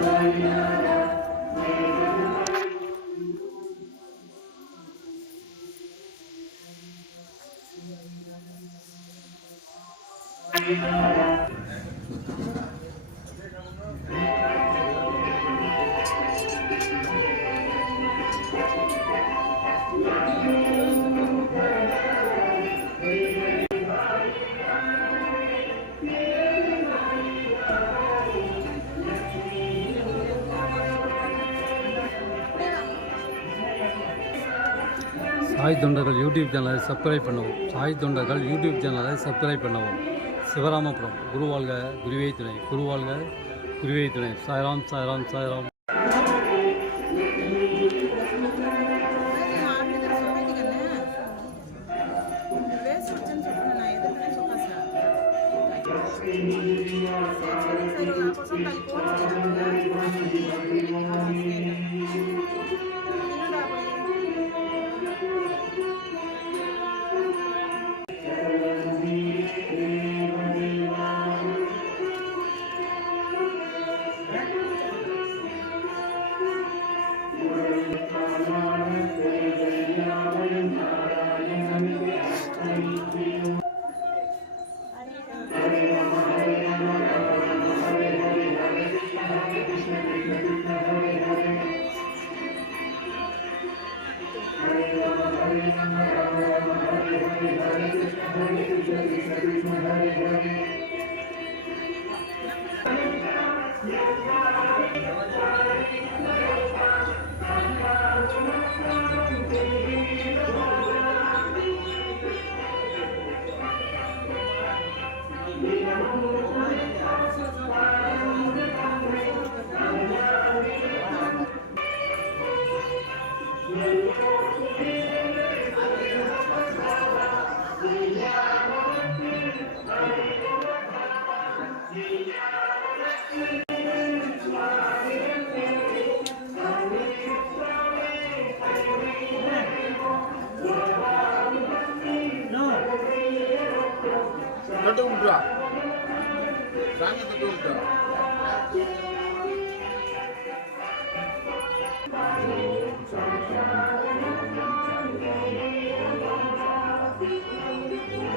Hallelujah. Sai தொண்டர்கள் YouTube சேனலை subscribe பண்ணவும். சாய் தொண்டர்கள் யூடியூப் சேனலை சப்ஸ்கிரைப் பண்ணவும். சிவராமபுரம் குருவாழ்க குருவே துணை. குருவாழ்க குருவே துணை. சாய்ராம் சாய்ராம் சாய்ராம். தொட்டு விட்டுருவா சாமி தொட்டு விட்டுருவா மாதா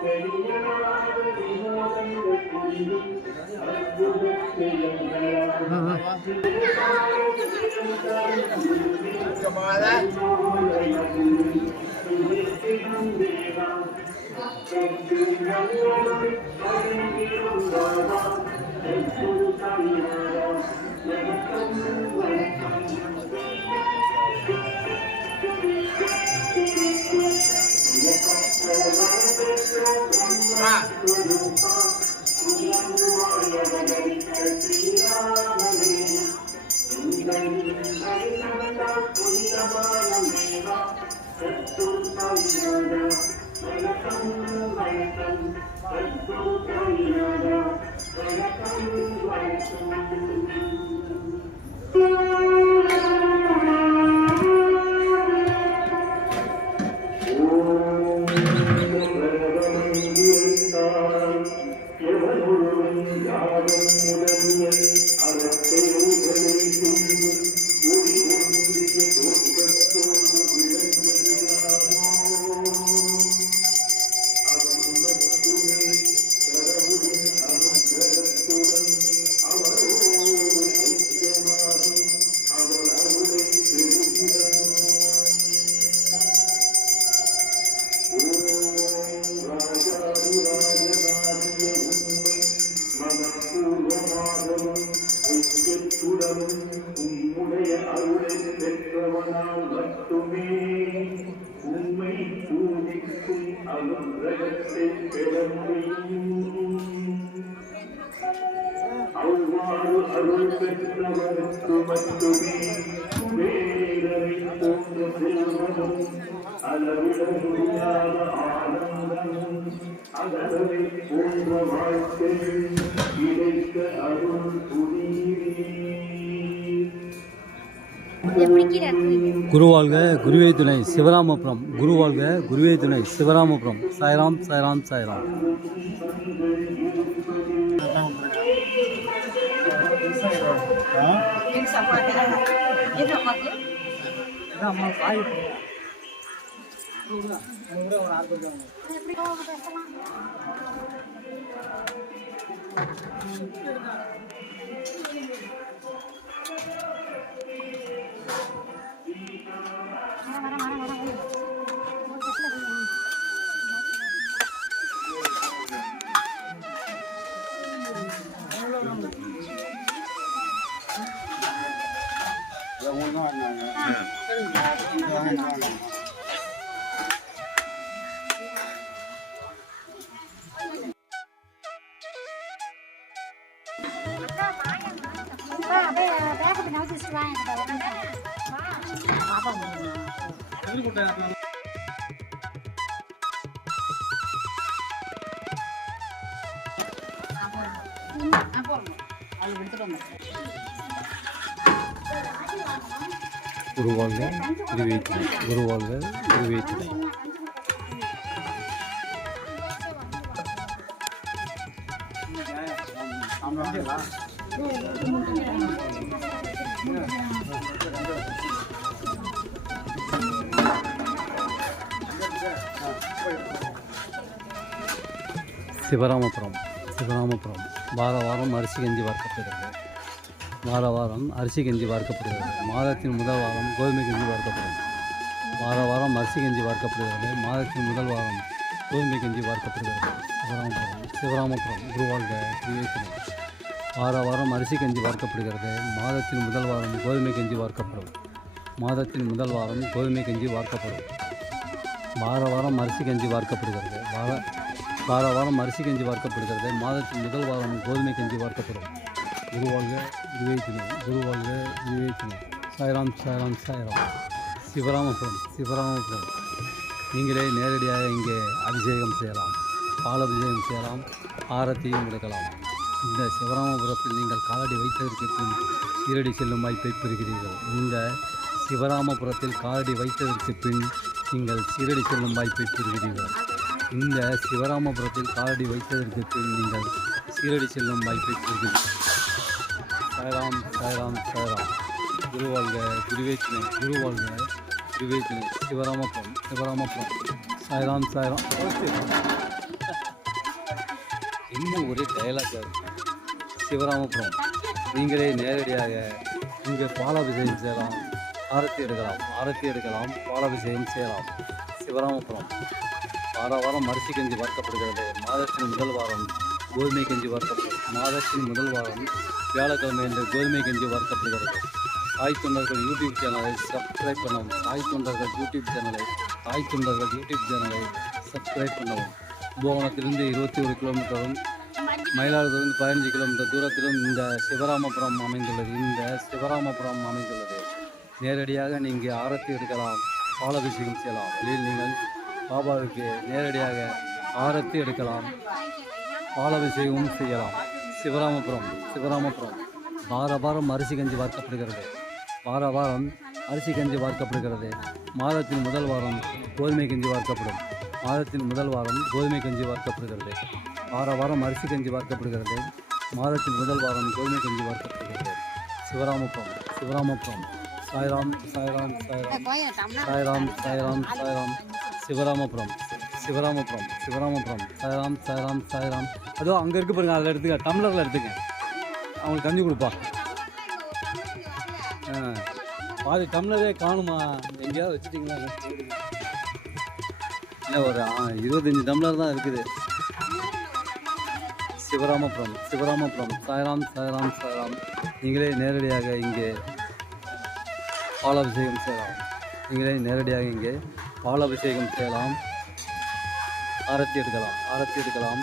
Ke mana? பூஜிக்கும் அனுகிரகத்தை பெற முடியும் அவ்வாறு அருள் பெற்றவருக்கு மட்டுமே போன்ற செல்வமும் அளவிட முடியாத ஆனந்தமும் அகலவை போன்ற கிடைக்க அருள் குருவாழ்க குருவே துணை சிவராமபுரம். குருவாழ்க குருவே துணை சிவராமபுரம். சாய்ராம் சாய்ராம் சாய்ராம். உருவாங்க குருவே துணை குருவாழ்க சிவராமபுரம் சிவராமபுரம். வார வாரம் அரிசி கஞ்சி வார்க்கப்படுகிறது. வார வாரம் அரிசி கஞ்சி வார்க்கப்படுகிறது. மாதத்தின் முதல் வாரம் கோதுமை கஞ்சி வார்க்கப்படும் வார வாரம் அரிசி கஞ்சி வார்க்கப்படுகிறது. மாதத்தின் முதல் வாரம் கோதுமை கஞ்சி வார்க்கப்படுகிறது. சிவராமபுரம் சிவராமபுரம் குருவாழ்க விவேசனம் வார வாரம் அரிசி கஞ்சி வார்க்கப்படுகிறது. மாதத்தின் முதல் வாரம் கோதுமை கஞ்சி வார்க்கப்படும். மாதத்தின் முதல் வாரம் கோதுமை கஞ்சி வார்க்கப்படும். வார வாரம் அரிசி கஞ்சி வார்க்கப்படுகிறது. வார வார வாரம் அரிசி கஞ்சி வார்க்கப்படுகிறது. மாதத்தின் முதல் வாரம் கோதுமை கஞ்சி வார்க்கப்படும். குருவாழ்க விவேச்சனை குருவாழ்க விவேச்சனை சாய்ராம் சாய்ராம் சாய்ராம். சிவராமபுரம் சிவராமபுரம். நீங்களே நேரடியாக இங்கே அபிஷேகம் செய்யலாம். பால் அபிஷேகம் செய்யலாம். ஆரத்தியும் எடுக்கலாம் இந்த சிவராமபுரத்தில் நீங்கள் காலடி வைத்ததற்கு பின் சீரடி செல்லும் வாய்ப்பை பெறுகிறீர்கள் இந்த சிவராமபுரத்தில் காலடி வைத்ததற்கு பின் நீங்கள் சீரடி செல்லும் வாய்ப்பை பெறுகிறீர்கள் இந்த சிவராமபுரத்தில் காலடி வைத்ததற்கு பின் நீங்கள் சீரடி செல்லும் வாய்ப்பை பெறுகிறீர்கள் சாய்ராம் சாய்ராம் சாய்ராம். குருவாழ்க குருவேச்சினை குருவாழ்க குருவேச்சினை சிவராமபுரம் சிவராமபுரம். சாய்ராம் சாய்ராம். இன்னும் ஒரே டயலாக் சிவராமபுரம். நீங்களே நேரடியாக இங்கே பாலாபிஷேகம் செய்யலாம். ஆரத்தி எடுக்கலாம். ஆரத்தி எடுக்கலாம் பாலாபிஷேகம் செய்யலாம். சிவராமபுரம். வார வாரம் அரிசி கஞ்சி வறுக்கப்படுகிறது. மாதத்தின் முதல் வாரம் கோதுமை கஞ்சி வார்க்கப்படும் மாதத்தின் முதல் வாரம் வியாழக்கிழமை என்று கோதுமை கஞ்சி வறுக்கப்படுகிறது. தாய் தொண்டர்கள் யூடியூப் சேனலை சப்ஸ்கிரைப் பண்ணவும். தாய் தொண்டர்கள் யூடியூப் சேனலை தாய் தொண்டர்கள் யூடியூப் சேனலை சப்ஸ்கிரைப் பண்ணவும். போகணத்திலிருந்து இருபத்தி ஒரு கிலோமீட்டரும் மயிலாடுதுறையிலிருந்து பதினஞ்சு கிலோமீட்டர் தூரத்திலும் இந்த சிவராமபுரம் அமைந்துள்ளது. இந்த சிவராமபுரம் அமைந்துள்ளது. நேரடியாக நீங்கள் ஆரத்தி எடுக்கலாம். பாலாபிஷேகம் செய்யலாம். வெளியில் நீங்கள் பாபாவுக்கு நேரடியாக ஆரத்தி எடுக்கலாம். பாலாபிஷேகமும் செய்யலாம். சிவராமபுரம் சிவராமபுரம். வார வாரம் அரிசி கஞ்சி வார்க்கப்படுகிறது. வார வாரம் அரிசி கஞ்சி வார்க்கப்படுகிறது. மாதத்தின் முதல் வாரம் கோதுமை கஞ்சி வார்க்கப்படும். மாதத்தின் முதல் வாரம் கோதுமை கஞ்சி வார்க்கப்படுகிறது. வார வாரம் அரிசி கஞ்சி வார்க்கப்படுகிறது. மாதத்தின் முதல் வாரம் கோதுமை கஞ்சி வார்க்கப்படுகிறது. சிவராமபுரம் சிவராமபுரம் சாய்ராம் சாய்ராம் சாய்ராம் சாய்ராம் சாய்ராம் சாய்ராம் சிவராமபுரம் சிவராமபுரம் சிவராமபுரம் சாய்ராம் சாய்ராம் சாய்ராம். அதோ அங்கே இருக்கு பாருங்க அதில் எடுத்துக்க டம்ளரில் எடுத்துங்க அவங்களுக்கு கஞ்சி கொடுப்பா. பாதி டம்ளரே காணுமா? எங்கேயாவது வச்சுட்டிங்களா? இல்லை ஒரு இருபத்தஞ்சி டம்ளர் தான் இருக்குது. சிவராமபுரம் சிவராமபுரம். சாய்ராம் சாய்ராம் சாய்ராம். நீங்களே நேரடியாக இங்கே பாலாபிஷேகம் செய்யலாம். நீங்களே நேரடியாக இங்கே பாலாபிஷேகம் செய்யலாம். ஆரத்தி எடுக்கலாம் ஆரத்தி எடுக்கலாம்.